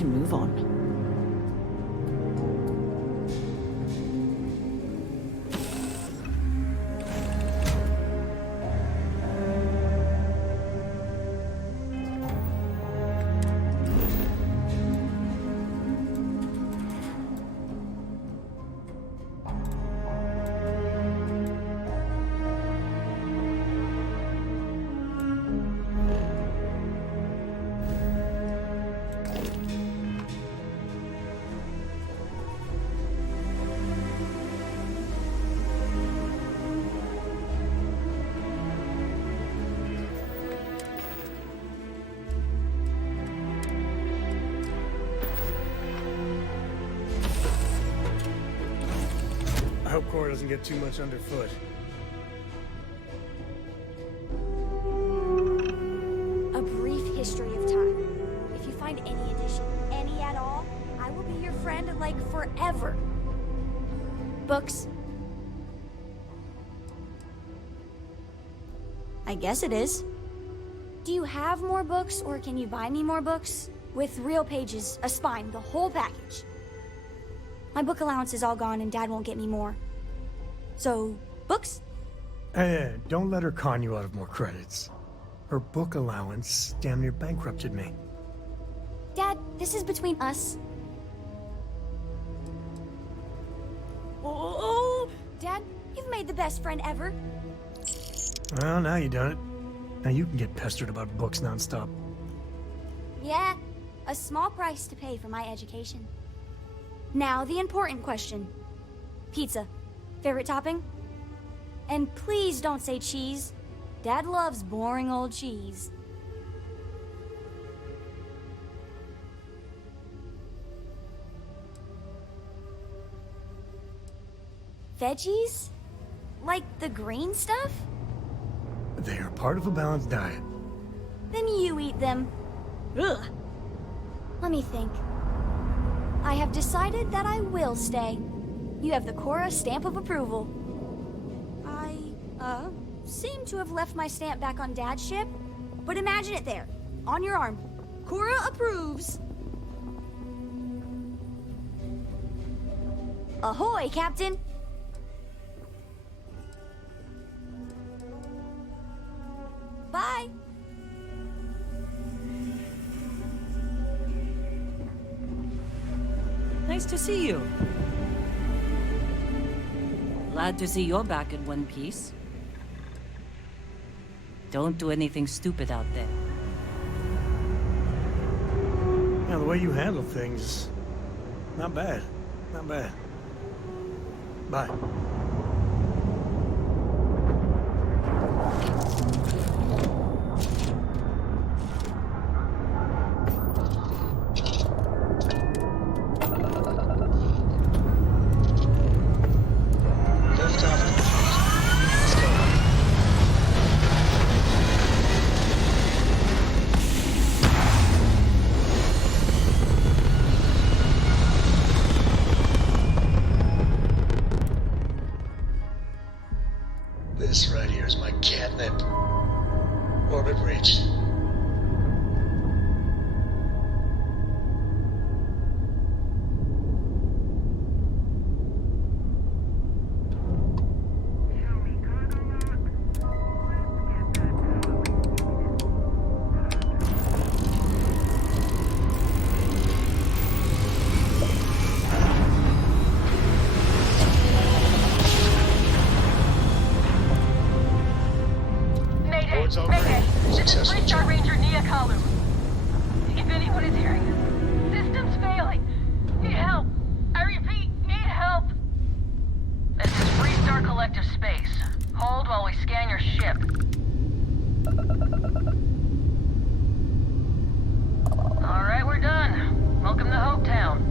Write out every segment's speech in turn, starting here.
to move on. I hope Cora doesn't get too much underfoot. A brief history of time. If you find any edition, any at all, I will be your friend like forever. Books? I guess it is. Do you have more books, or can you buy me more books? With real pages, a spine, the whole package. My book allowance is all gone and Dad won't get me more. So, books? Hey, don't let her con you out of more credits. Her book allowance damn near bankrupted me. Dad, this is between us. Oh, Dad, you've made the best friend ever. Well, now you done it. Now you can get pestered about books nonstop. Yeah, a small price to pay for my education. Now, the important question. Pizza. Favorite topping? And please don't say cheese. Dad loves boring old cheese. Veggies? Like the green stuff? They are part of a balanced diet. Then you eat them. Ugh. Let me think. I have decided that I will stay. You have the Cora stamp of approval. I, seem to have left my stamp back on Dad's ship, but imagine it there, on your arm. Cora approves. Ahoy, Captain! Bye! Nice to see you. Glad to see you're back in one piece. Don't do anything stupid out there. Yeah, the way you handle things, not bad. Not bad. Bye. This right here is my catnip. Orbit reached. Mayday! This is Three-Star Ranger Nia Kalu. If anyone is hearing this, system's failing. Need help. I repeat, need help. This is Three-Star Collective Space. Hold while we scan your ship. Alright, we're done. Welcome to Hopetown.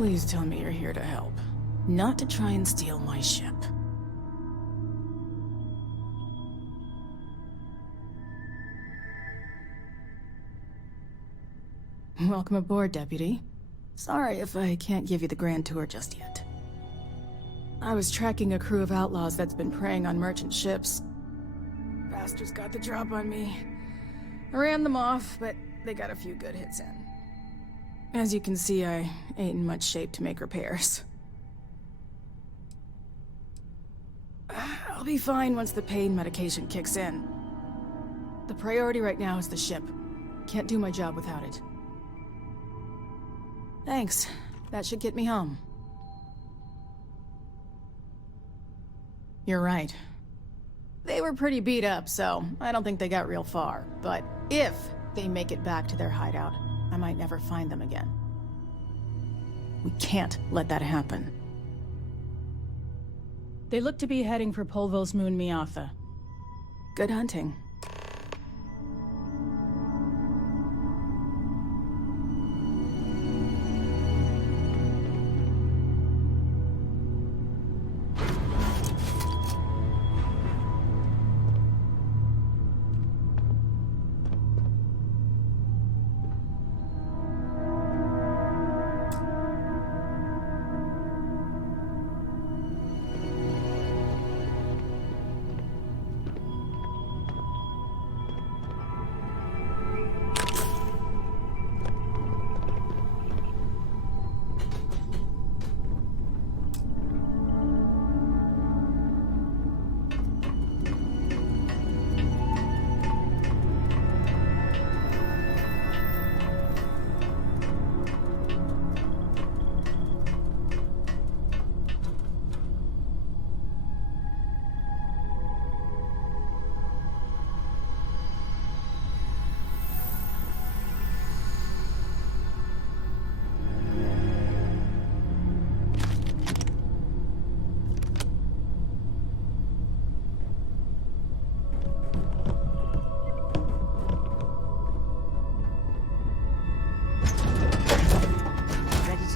Please tell me you're here to help, not to try and steal my ship. Welcome aboard, Deputy. Sorry if I can't give you the grand tour just yet. I was tracking a crew of outlaws that's been preying on merchant ships. Bastards got the drop on me. I ran them off, but they got a few good hits in. As you can see, I ain't in much shape to make repairs. I'll be fine once the pain medication kicks in. The priority right now is the ship. Can't do my job without it. Thanks. That should get me home. You're right. They were pretty beat up, so I don't think they got real far. But if they make it back to their hideout, I might never find them again. We can't let that happen. They look to be heading for Polvo's moon Miatha. Good hunting.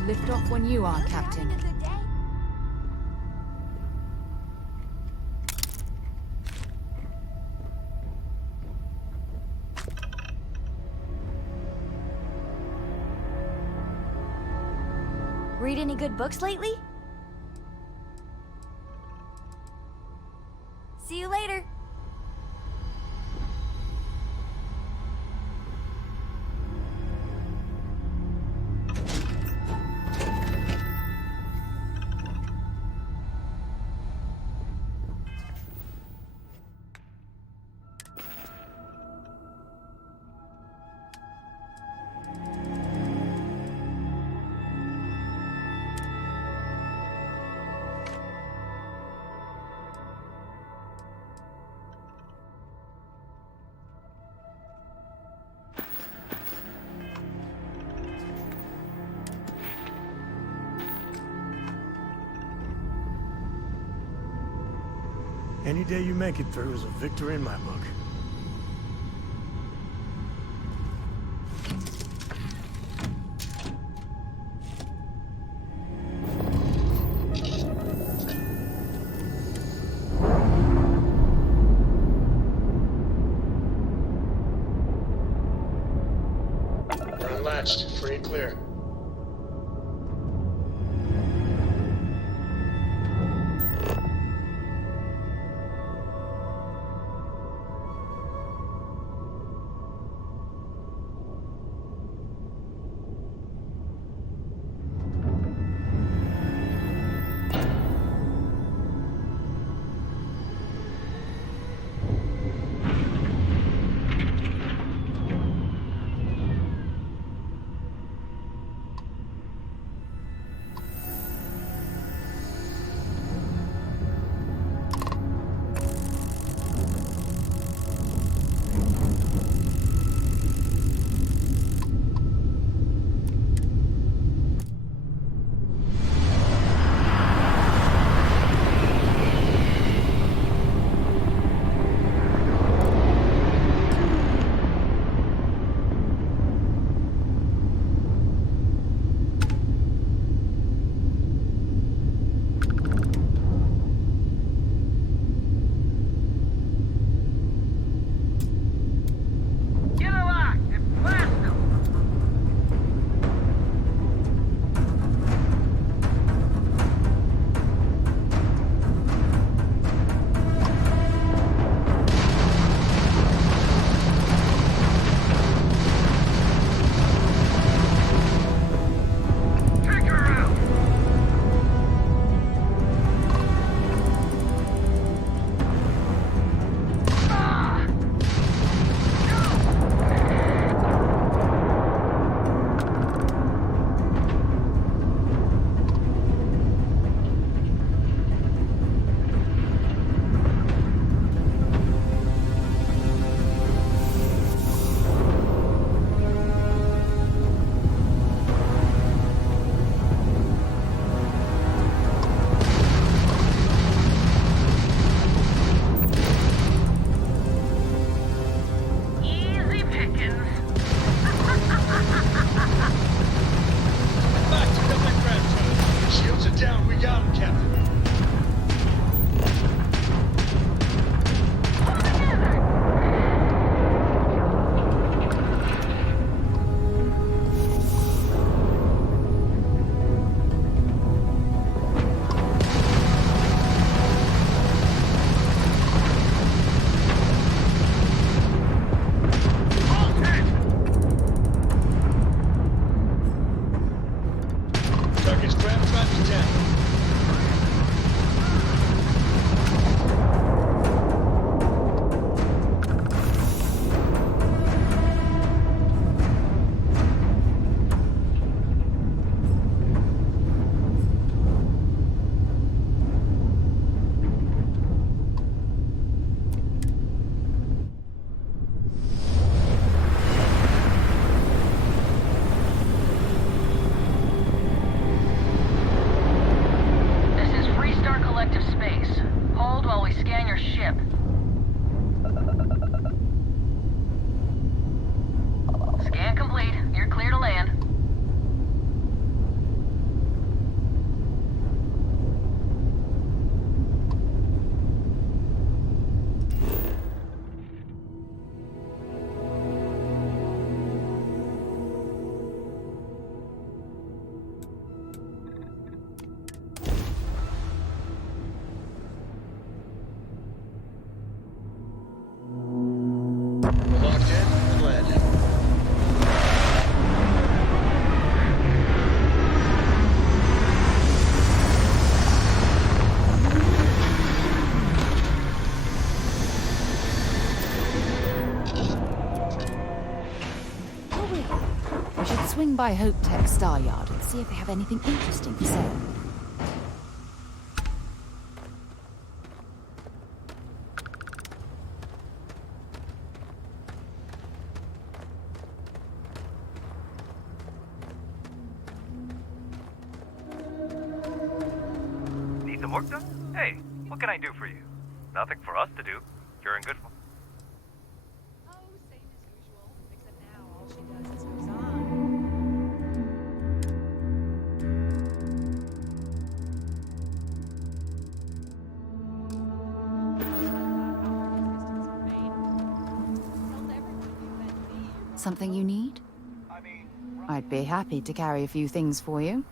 Lift off when you are, Captain. Read any good books lately? See you later. Any day you make it through is a victory in my book. We're unlatched. Free and clear. We should swing by Hope Tech Star Yard and see if they have anything interesting for sale. Need some work done? Hey, what can I do for you? Nothing for us to do. You're in good form. Oh, same as usual, except now all she does is goes on. Something you need? I'd be happy to carry a few things for you.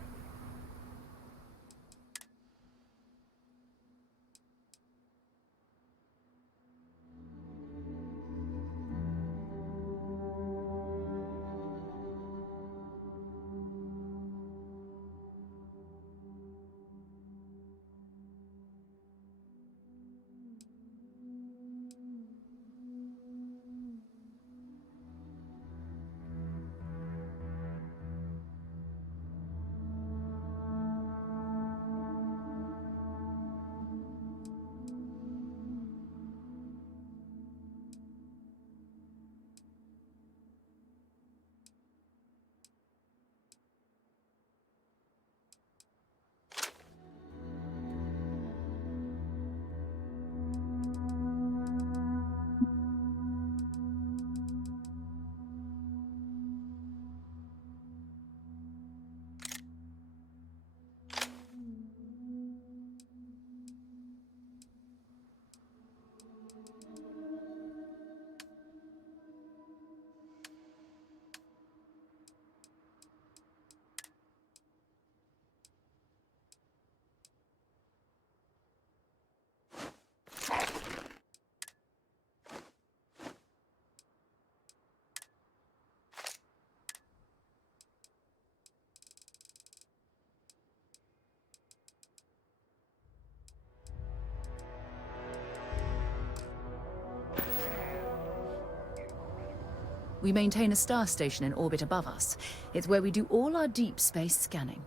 We maintain a star station in orbit above us. It's where we do all our deep space scanning.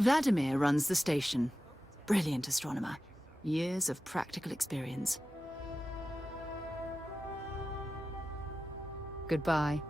Vladimir runs the station. Brilliant astronomer. Years of practical experience. Goodbye.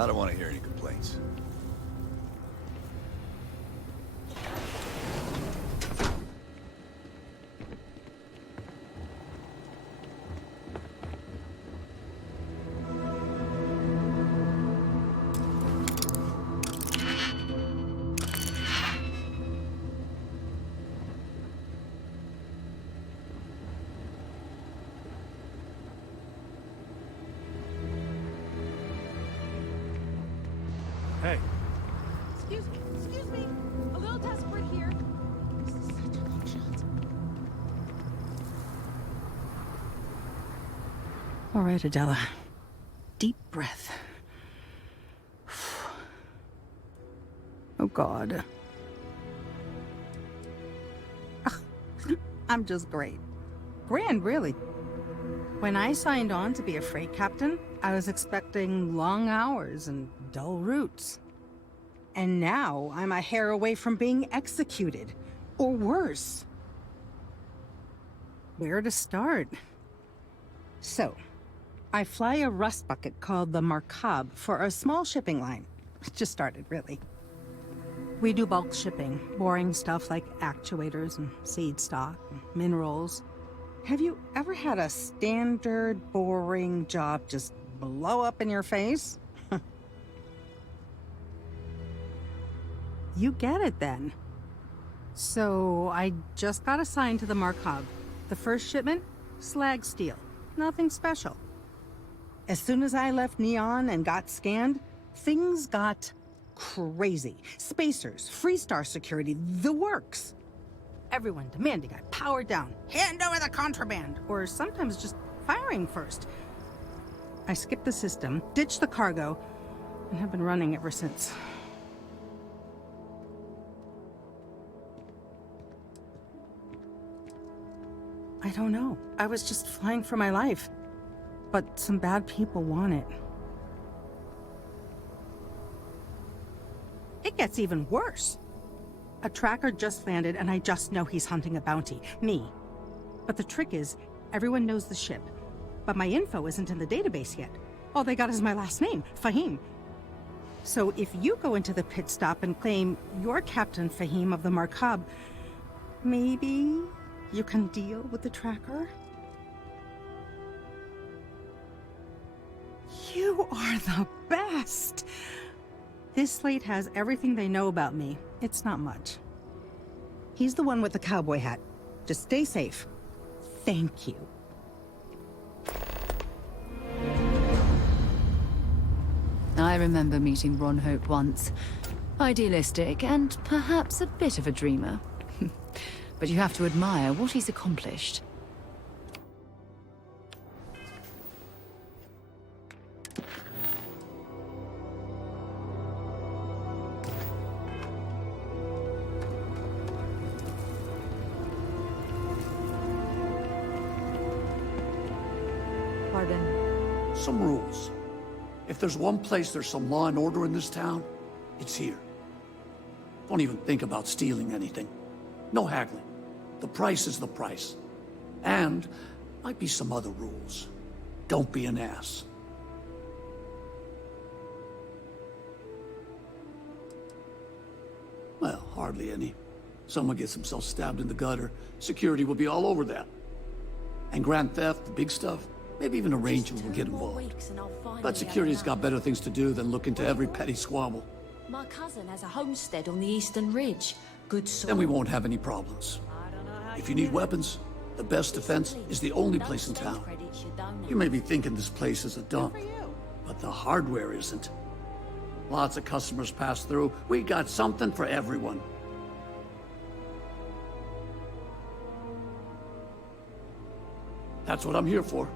I don't want to hear any complaints. Hey, Excuse me. A little desperate here. This is such a long shot. All right, Adela. Deep breath. Oh, God. I'm just great. Grand, really. When I signed on to be a freight captain, I was expecting long hours and dull routes. And now I'm a hair away from being executed. Or worse. Where to start? So, I fly a rust bucket called the Markab for a small shipping line. It just started, really. We do bulk shipping, boring stuff like actuators and seed stock and minerals. Have you ever had a standard, boring job just blow up in your face? You get it then. So I just got assigned to the Markab. The first shipment, slag steel. Nothing special. As soon as I left Neon and got scanned, things got crazy. Spacers, Freestar security, the works. Everyone demanding I power down, hand over the contraband, or sometimes just firing first. I skipped the system, ditched the cargo, and have been running ever since. I don't know. I was just flying for my life. But some bad people want it. It gets even worse. A tracker just landed and I just know he's hunting a bounty. Me. But the trick is, everyone knows the ship. But my info isn't in the database yet. All they got is my last name, Fahim. So if you go into the pit stop and claim you're Captain Fahim of the Markab, maybe you can deal with the tracker? You are the best! This slate has everything they know about me. It's not much. He's the one with the cowboy hat. Just stay safe. Thank you. I remember meeting Ron Hope once. Idealistic and perhaps a bit of a dreamer. But you have to admire what he's accomplished. Pardon? Some rules. If there's one place there's some law and order in this town, it's here. Don't even think about stealing anything. No haggling. The price is the price. And might be some other rules. Don't be an ass. Well, hardly any. Someone gets himself stabbed in the gutter, security will be all over that. And grand theft, the big stuff, maybe even a ranger will get involved. But security's got better things to do than look into every petty squabble. My cousin has a homestead on the Eastern Ridge. Good soil. Then we won't have any problems. If you need weapons, the best defense is the only place in town. You may be thinking this place is a dump, but the hardware isn't. Lots of customers pass through. We got something for everyone. That's what I'm here for.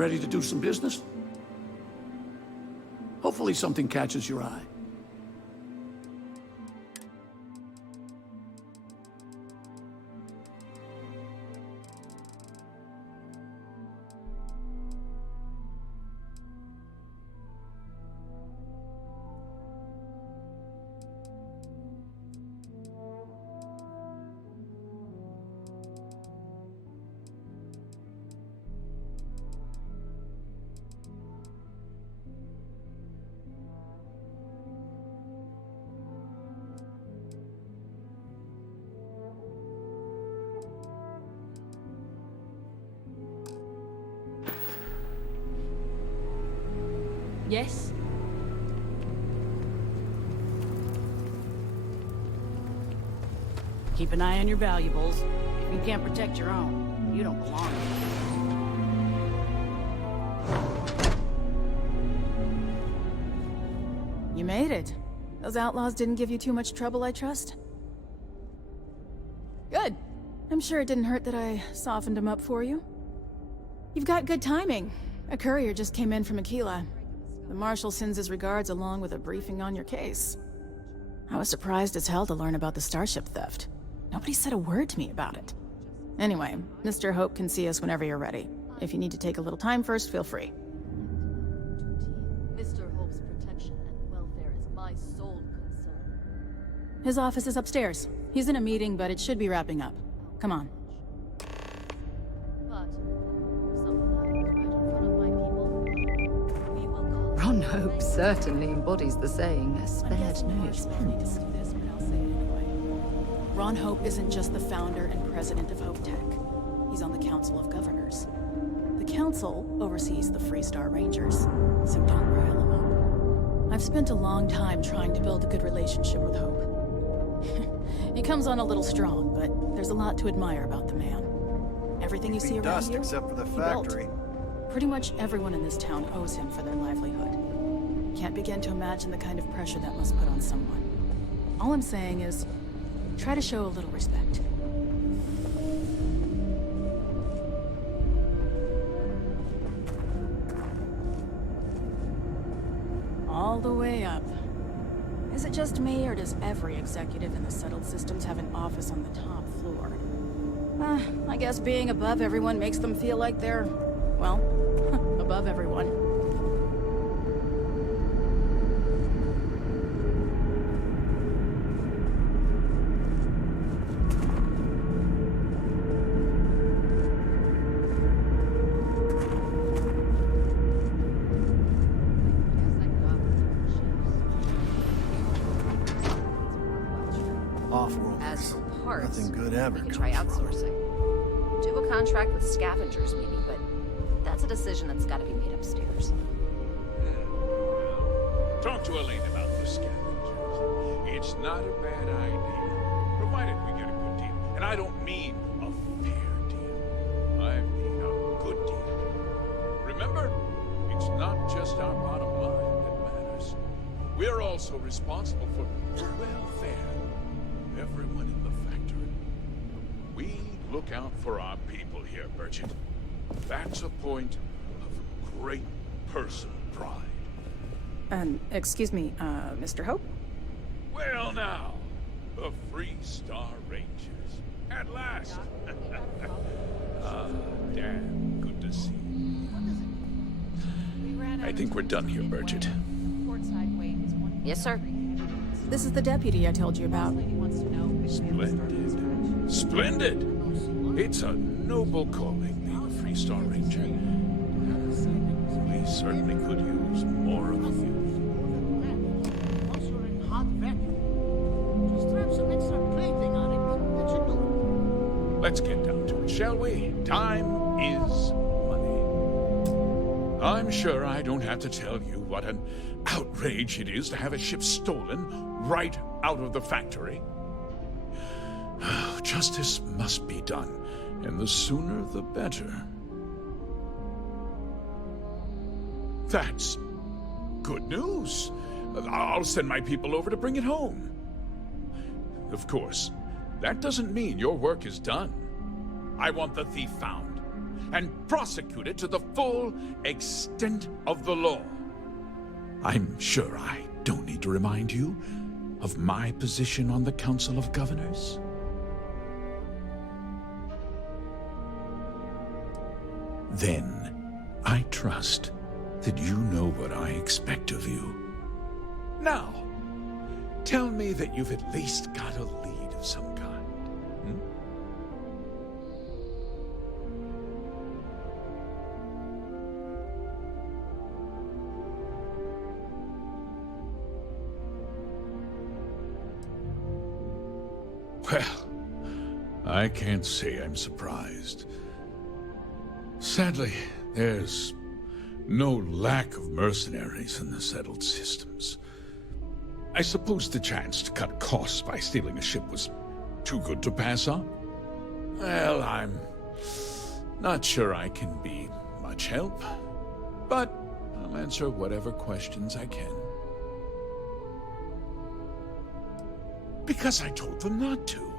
ready to do some business? Hopefully something catches your eye. Yes? Keep an eye on your valuables. If you can't protect your own, you don't belong here. You made it. Those outlaws didn't give you too much trouble, I trust? Good. I'm sure it didn't hurt that I softened them up for you. You've got good timing. A courier just came in from Aquila. The Marshal sends his regards along with a briefing on your case. I was surprised as hell to learn about the starship theft. Nobody said a word to me about it. Anyway, Mr. Hope can see us whenever you're ready. If you need to take a little time first, feel free. Mr. Hope's protection and welfare is my sole concern. His office is upstairs. He's in a meeting, but it should be wrapping up. Come on. But if something happens right in front of my people, we will call it. Ron Hope certainly embodies the saying, spared no expense. Ron Hope isn't just the founder and president of Hope Tech. He's on the Council of Governors. The Council oversees the Freestar Rangers, so don't rile him up. I've spent a long time trying to build a good relationship with Hope. He comes on a little strong, but there's a lot to admire about the man. Everything you see around dust here, except for the he built. factory. Pretty much everyone in this town owes him for their livelihood. Can't begin to imagine the kind of pressure that must put on someone. All I'm saying is, try to show a little respect. All the way up. Is it just me, or does every executive in the settled systems have an office on the top floor? I guess being above everyone makes them feel like they're, well, above everyone. Off-world. As for parts, Nothing good ever we could comes try from outsourcing. Do a contract with scavengers, maybe, but that's a decision that's got to be made upstairs. Talk to Elaine about the scavengers. It's not a bad idea, provided we get a good deal. And I don't mean a fair deal. I mean a good deal. Remember, it's not just our bottom line that matters. We're also responsible for the welfare of everyone in the factory. We look out for our people here, Merchant. That's a point of great personal pride. Excuse me, Mr. Hope? Well now, the Freestar Rangers. At last. Damn good to see you. I think we're done here, Merchant. Yes, sir. This is the deputy I told you about. Splendid. Splendid! It's a noble calling, being a Freestar Ranger. We certainly could use more of you. Once you're in hot vacuum, just strap some extra plating on it. That should do it. Let's get down to it, shall we? Time is money. I'm sure I don't have to tell you what an outrage it is to have a ship stolen right out of the factory. Justice must be done, and the sooner the better. That's good news. I'll send my people over to bring it home. Of course, that doesn't mean your work is done. I want the thief found. and prosecuted to the full extent of the law. I'm sure I don't need to remind you of my position on the Council of Governors. Then, I trust that you know what I expect of you. Now, tell me that you've at least got a lead of some kind. Well, I can't say I'm surprised. Sadly, there's no lack of mercenaries in the settled systems. I suppose the chance to cut costs by stealing a ship was too good to pass up? Well, I'm not sure I can be much help, but I'll answer whatever questions I can. Because I told them not to.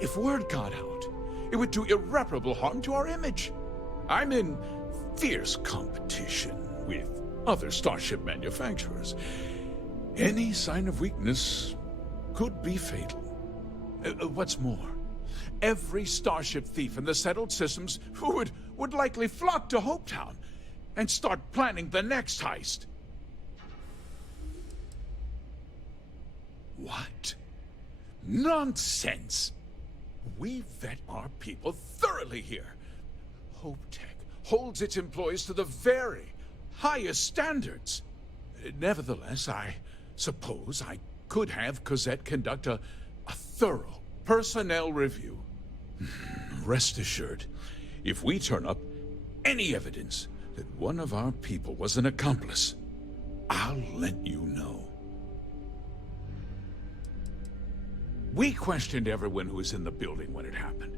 If word got out, it would do irreparable harm to our image. I'm in fierce competition with other starship manufacturers. Any sign of weakness could be fatal. What's more, every starship thief in the settled systems would likely flock to Hopetown and start planning the next heist. What? Nonsense! We vet our people thoroughly here. HopeTech holds its employees to the very highest standards. Nevertheless, I suppose I could have Cosette conduct a thorough personnel review. Rest assured, if we turn up any evidence that one of our people was an accomplice, I'll let you know. We questioned everyone who was in the building when it happened,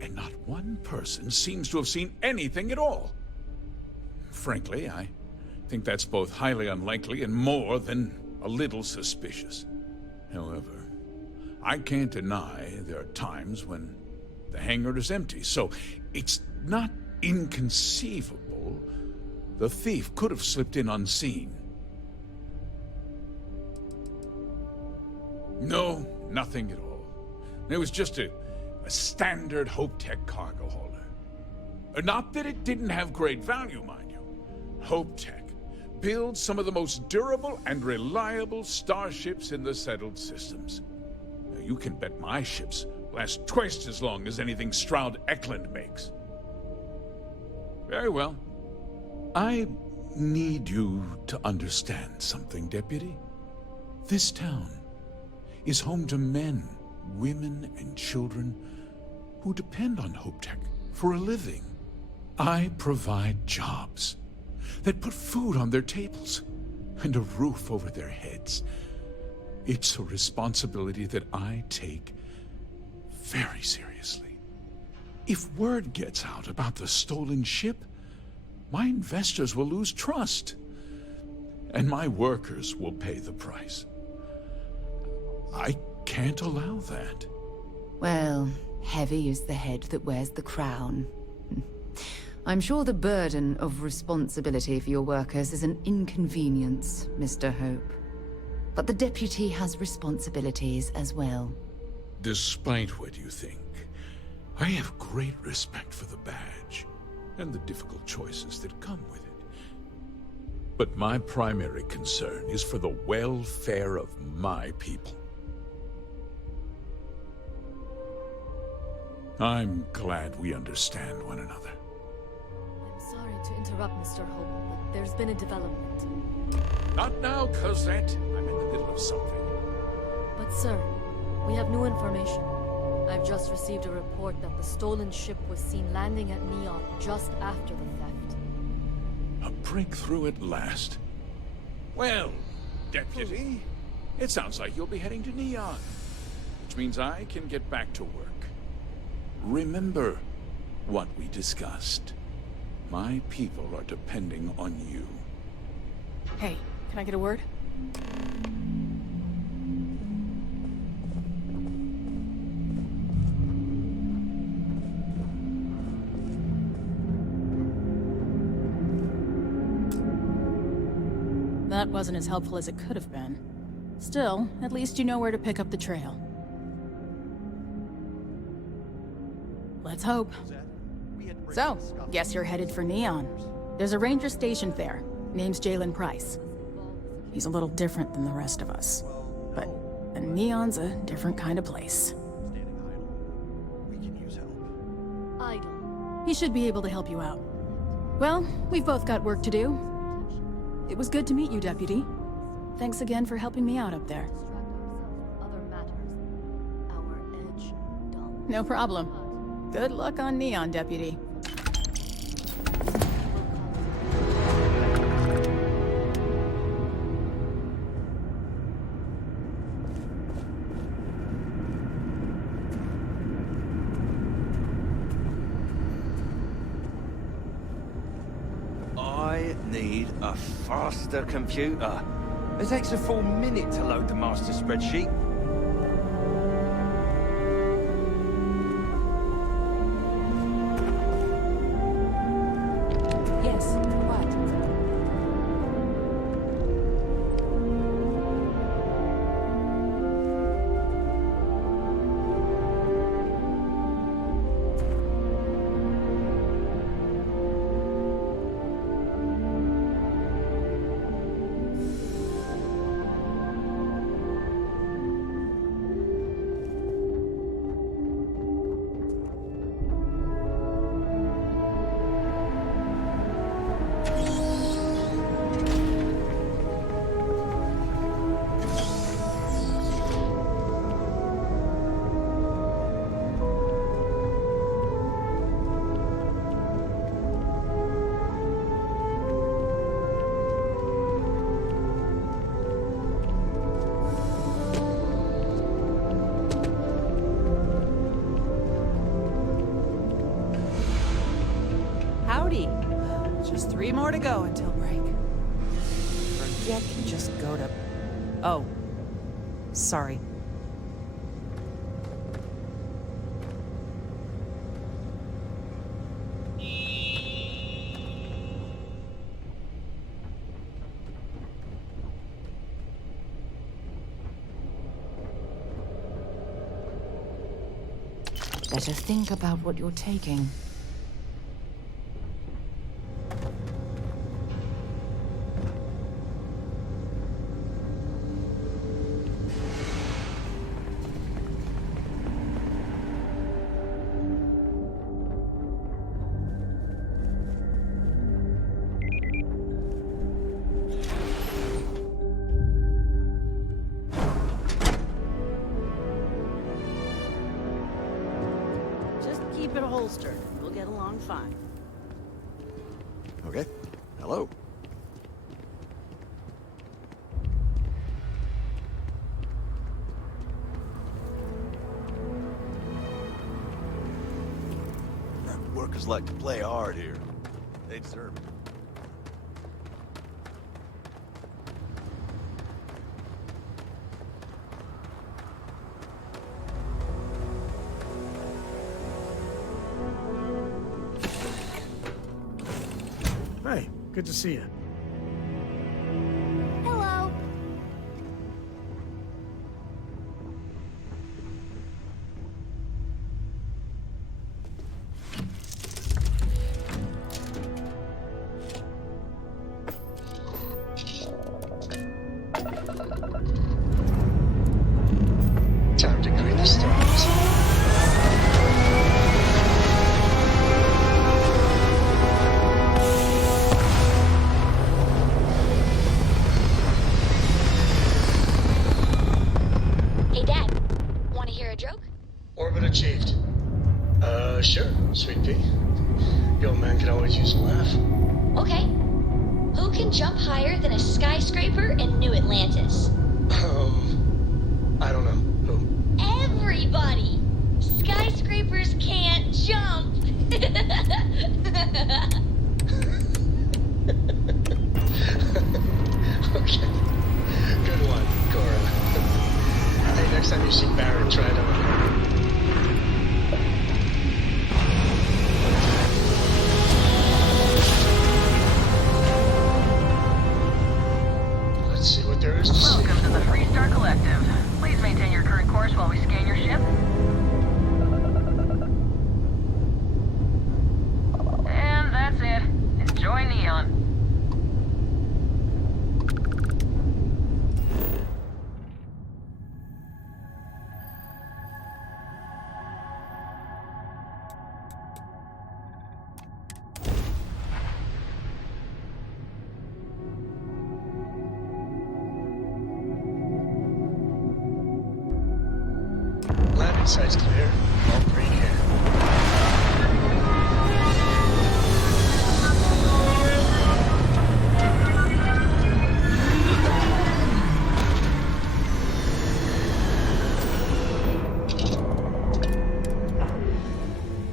and not one person seems to have seen anything at all. Frankly, I think that's both highly unlikely and more than a little suspicious. However, I can't deny there are times when the hangar is empty, so it's not inconceivable the thief could have slipped in unseen. No, nothing at all. It was just a standard HopeTech cargo hauler. Not that it didn't have great value, mind you. HopeTech builds some of the most durable and reliable starships in the settled systems. Now, you can bet my ships last twice as long as anything Stroud Eklund makes. Very well. I need you to understand something, Deputy. This town is home to men, women, and children who depend on HopeTech for a living. I provide jobs that put food on their tables and a roof over their heads. It's a responsibility that I take very seriously. If word gets out about the stolen ship, my investors will lose trust, and my workers will pay the price. I can't allow that. Well, heavy is the head that wears the crown. I'm sure the burden of responsibility for your workers is an inconvenience, Mr. Hope. But the deputy has responsibilities as well. Despite what you think, I have great respect for the badge and the difficult choices that come with it. But my primary concern is for the welfare of my people. I'm glad we understand one another. I'm sorry to interrupt, Mr. Hope, but there's been a development. Not now, Cosette. I'm in the middle of something. But sir, we have new information. I've just received a report that the stolen ship was seen landing at Neon just after the theft. A breakthrough at last. Well, Deputy, it sounds like you'll be heading to Neon, which means I can get back to work. Remember what we discussed. My people are depending on you. Hey, can I get a word? That wasn't as helpful as it could have been. Still, at least you know where to pick up the trail. Let's hope. So, guess you're headed for Neon. There's a ranger stationed there. Name's Jalen Price. He's a little different than the rest of us. But Neon's a different kind of place. Idle. He should be able to help you out. Well, we've both got work to do. It was good to meet you, Deputy. Thanks again for helping me out up there. Other matters. Our edge dull. No problem. Good luck on Neon, Deputy. I need a faster computer. It takes a full minute to load the master spreadsheet. Yes, what? Howdy. Just 3 more to go until break. Forget can just go to... Oh. Sorry. Better think about what you're taking. Keep it holstered. We'll get along fine. Okay. Hello. Workers like to play hard here. They deserve it. Hey, good to see you. Hello. Time to greet the stars. Hey, Dad. Want to hear a joke? Orbit achieved. Sure, sweet pea. Your old man can always use a laugh. Okay. Who can jump higher than a skyscraper in New Atlantis? I don't know. Who? Everybody! Skyscrapers can't jump! Okay. Good one, Cora. Hey, next time you see Barrett, try it on. Side's clear. All green here.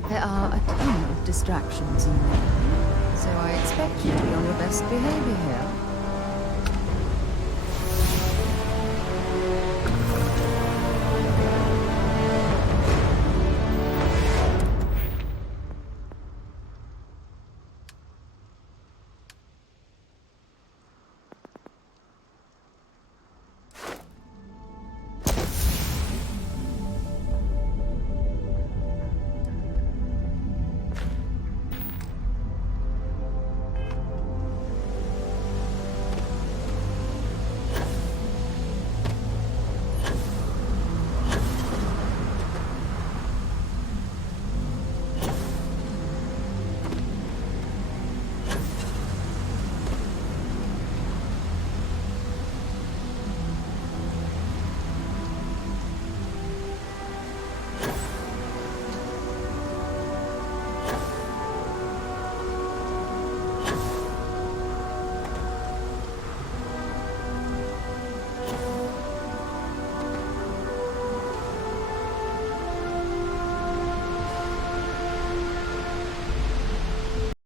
There are a ton of distractions in there, so I expect you to be on your best behavior here.